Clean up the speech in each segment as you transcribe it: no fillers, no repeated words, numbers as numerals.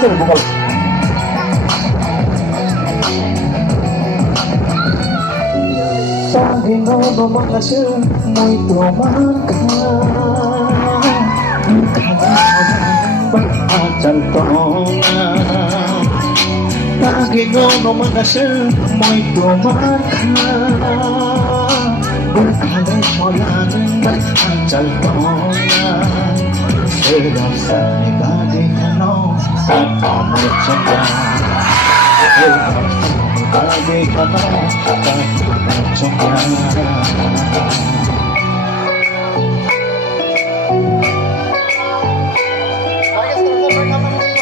Betul bukan. Panginoon mga siya mo'y tumakan Kalaman ba'atal tongan Panginoon mga siya mo'y tumakan Kalaman ba'atal tongan Serap sa ibagay ano Ang amot sa buwan Serap sa ibagay ano Ang amot sa buwan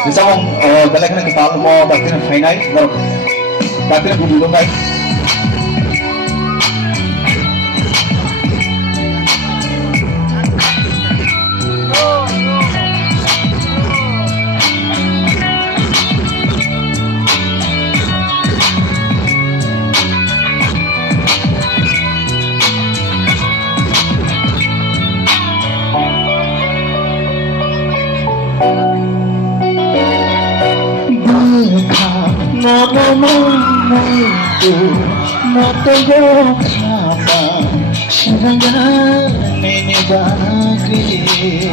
Bisa mong dala ka ng kapalo mo dati ng finay dati ng gululong ay Namamamundo Matayo ka ba Sirangan inibagay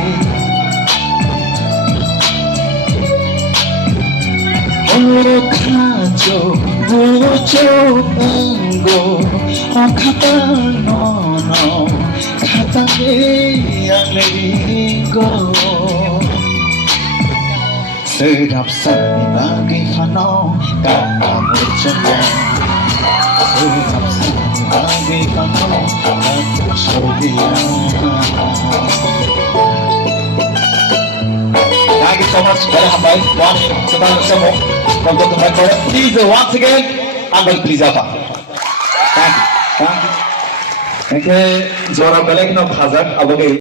O kadyo Bujo Enggo O katanono Katani ang linggo Serap sa ibagay ano Kaamot siya mo Serap sa ibagay ano Kaamot siya Thank you so much. Very humble. One minute. Samo. From Dr. Michael. Please, once again, Ambal please apa. Thank you. Thank you. Thank you. Zora balik na khazak. Abogay.